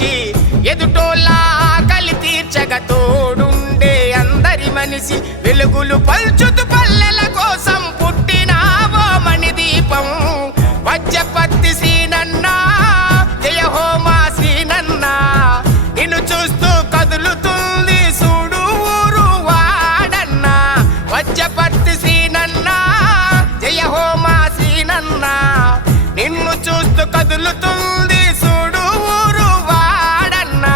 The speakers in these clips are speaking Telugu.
మనిషి, ఎదుటోళ్ళ ఆకలి తీర్చగ తోడుండే అందరి మనిషి, వెలుగులు పల్చుతు పల్లెల కోసం పుట్టినావో మణి దీపం. వజ్రపత్తి శ్రీనన్న జయ హో మా శ్రీనన్న, నిన్ను చూస్తూ కదులుతుంది చూడు ఊరు వాడన్న. వజ్రపత్తి శ్రీనన్న జయ హో మా శ్రీనన్న, నిన్ను చూస్తూ కదులుతుంది చూడు ఊరు వాడన్న.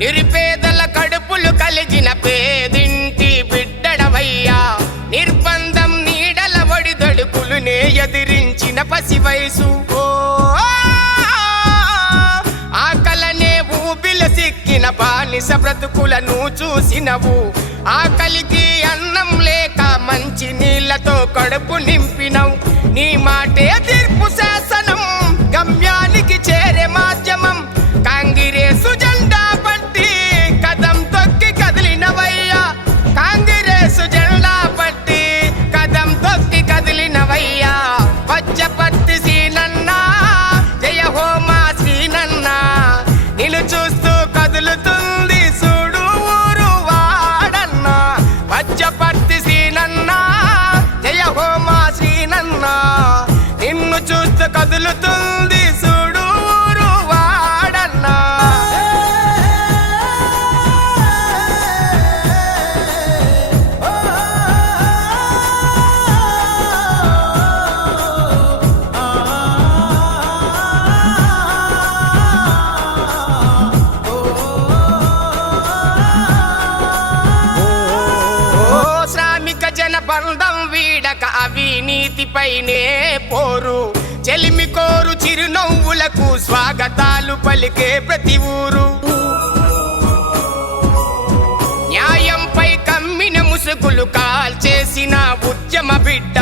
నిరుపేదల కడుపులు కలిగిన పేదింటి బిడ్డడవయ్యా, నిర్బంధం నీడల ఒడిదొడుకులునే ఎదిరించిన పసి వయసు. ఆకలనే ఊబిల సిక్కిన బానిస బ్రతుకులను చూసినవు, ఆకలికి అన్నం లేక మంచి నీళ్లతో కడుపు నింపినవు. నీ మాటే తీర్పు శాసనం, గమ్యానికి చేరే మాధ్యమం. కాంగ్రెసు జెండా పట్టి కదం తొక్కి కదిలినవయ్యా, కాంగ్రెసు జెండా పట్టి కదం తొక్కి కదిలినవయ్యా. వజ్రపత్తి శ్రీనన్న జయ హో మా శ్రీనన్న, నిన్ను చూస్తూ కదులుతుంది చూడు ఊరు వాడన్న. వజ్రపత్తి శ్రీనన్న జయ హో మా శ్రీనన్న, నిన్ను చూస్తూ కదులుతుంది చూడు ఊరు వాడన్న. శ్రామిక జన బంధం వీడక అవినీతిపైనే పోరు, చెలిమి కోరు చిరునవ్వులకు స్వాగతాలు పలికే ప్రతి ఊరు. న్యాయంపై కమ్మిన ముసుగులు కాల్చేసిన ఉద్యమ బిడ్డ,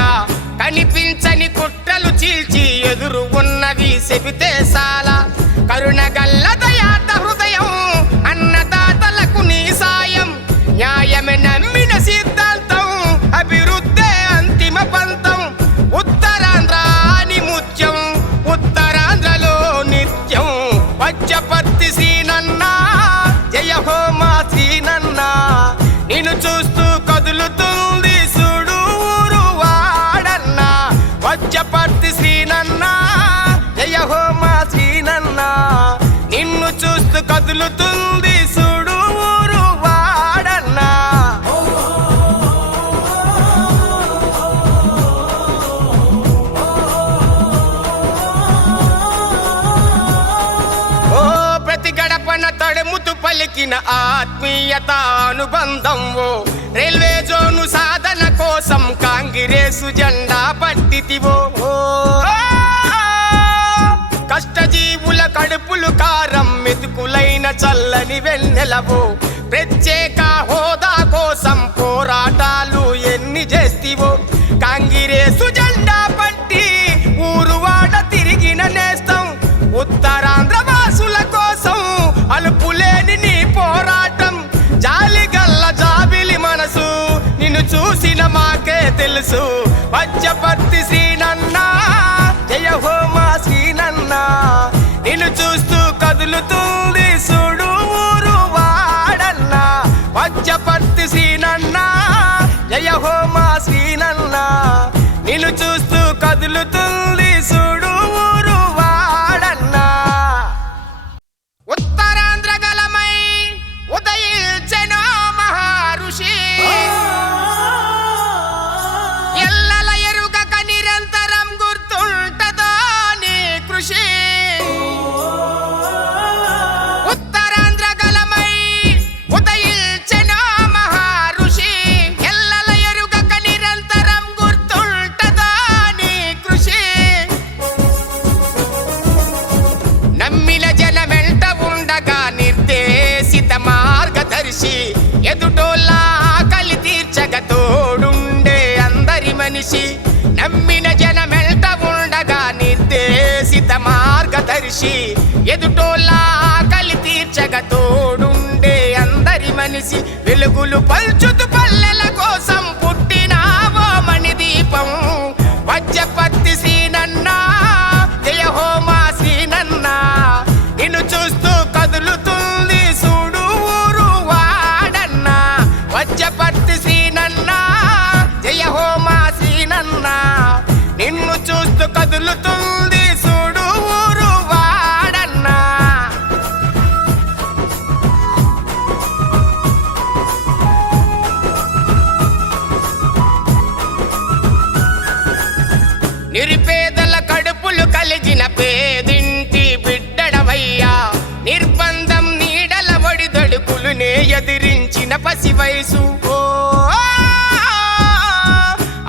కనిపించని కుట్రలు చీల్చి ఎదురు ఉన్నవి చెబితే సాల. కరుణగల్ల దయాత హృదయం అన్నదాతలకు నీ సాయం, న్యాయమే నమ్మిన సిద్ధాంతం అభివృద్ధే అంతిమ పంతం. ఉత్తరాంధ్రాని ముత్యం ఉత్తరాంధ్రలో నిత్యం. వజ్రపత్తి శ్రీనన్న జయ హో మా శ్రీనన్న, నిన్ను చూస్తూ కదులుతుంది చూడు ఊరు వాడన్న. వజ్రపత్తి శ్రీనన్న జయ హో మా శ్రీనన్న, నిన్ను చూస్తూ కదులుతుంది చూడు ఊరు వాడన్న. ఓ ప్రతి గడపన తడుముతు పలికిన ఆత్మీయత అనుబంధం. ఓ రైల్వే జోను సాధన కోసం కాంగ్రెసు జెండా పట్టితివో. కష్టజీవుల కడుపులు కారం మెతుకులైన చల్లని వెన్నెలవో. ప్రత్యేక హోదా కోసం పోరాటాలు ఎన్ని చేస్తివో. కాంగ్రెసు జెండా పట్టి ఊరు వాడ తిరిగిన నేస్తం. ఉత్తరాంధ్ర వాసుల కోసం అలుపులేని నీ పోరాటం. జాలిగల్ల జాబిలి మనసు నిన్ను చూసిన మాకే తెలుసు. వజ్రపత్తి శ్రీనన్న జయ హో మా శ్రీనన్న, నిన్ను చూస్తూ కదులుతుంది చూడు ఊరు వాడన్న. వజ్రపత్తి శ్రీనన్న జయ హో మా శ్రీనన్న, నిన్ను చూస్తూ కదులుతుంది చూడు ఊరు వాడన్న. ఉత్తరాంధ్ర గలమై ఉదయించెనో మహారుషి, ఎల్లల ఎరుగక నిరంతరం గుర్తుంటదో నీ కృషి. ఉత్తరాంధ్ర గలమై ఉదయించెనో మహారుషి, ఎల్లల ఎరుగక నిరంతరం గుర్తుంటదో నీ కృషి. నమ్మిన జనమెంట ఉండగా నిర్దేశిత మార్గదర్శి, ఎదుటోళ్ళ ఆకలి తీర్చగ తోడుండే అందరి మనిషి. నమ్మిన జనమెంట ఉండగా నిర్దేశిత మార్గదర్శి, ఎదుటోళ్ళ ఆకలి తీర్చగ తోడుండే అందరి మనిషి. కలిసి వెలుగులు పంచుతూ పల్లెల కోసం పుట్టినావో మణి దీపం వజ్రపత్తి శ్రీనన్న జయ హో మా శ్రీనన్న నిన్ను చూస్తూ కదులుతుంది చూడు ఊరు వాడన్న వజ్రపత్తి శ్రీనన్న జయ హో మా శ్రీనన్న నిన్ను చూస్తూ కదులుతుంది చూడు ఊరు వాడన్న నిరుపేదల కడుపులు కలిగిన పేదింటి బిడ్డడవయ్యా నిర్బంధం నీడల ఒడిదొడుకులునే ఎదిరించిన పసి వయసు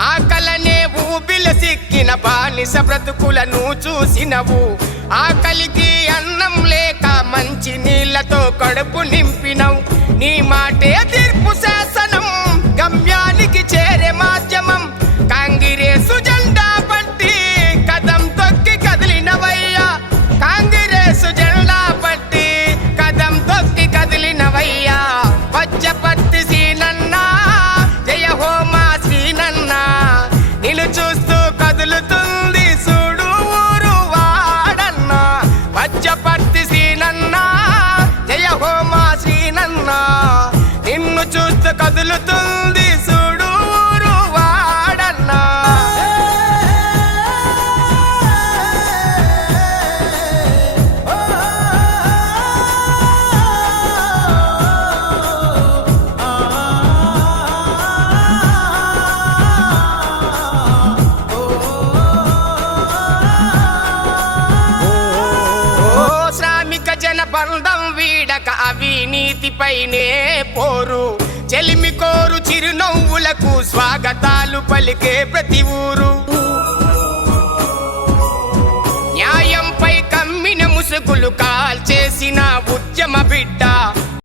ఆకలనే ఊబిల సిక్కిన బానిస బ్రతుకులను చూసినవు ఆకలికి అన్నం లేక మంచి నీళ్లతో కడుపు నింపినవు నీ మాటే తీర్పు శాసనం గమ్యానికి చేరే మాధ్యమం కాంగ్రెసు జెండా పట్టి కదం తొక్కి కదిలినవయ్యా కాంగ్రెసు జెండా పట్టి కదం తొక్కి కదిలినవయ్యా వజ్రపత్తి శ్రీనన్న జయ హో మా శ్రీనన్న నిన్ను చూస్తూ కదులుతుంది చూడు ఊరు వాడన్న వజ్రపత్తి శ్రీనన్న జయ హో మా శ్రీనన్న నిన్ను చూస్తూ కదులుతుంది చూడు ఊరు వాడన్న శ్రామిక జన బంధం వీడక అవినీతిపైనే పోరు చెలిమి కోరు చిరునవ్వులకు స్వాగతాలు పలికే ప్రతి ఊరు న్యాయంపై కమ్మిన ముసుగులు కాల్చేసిన ఉద్యమ బిడ్డ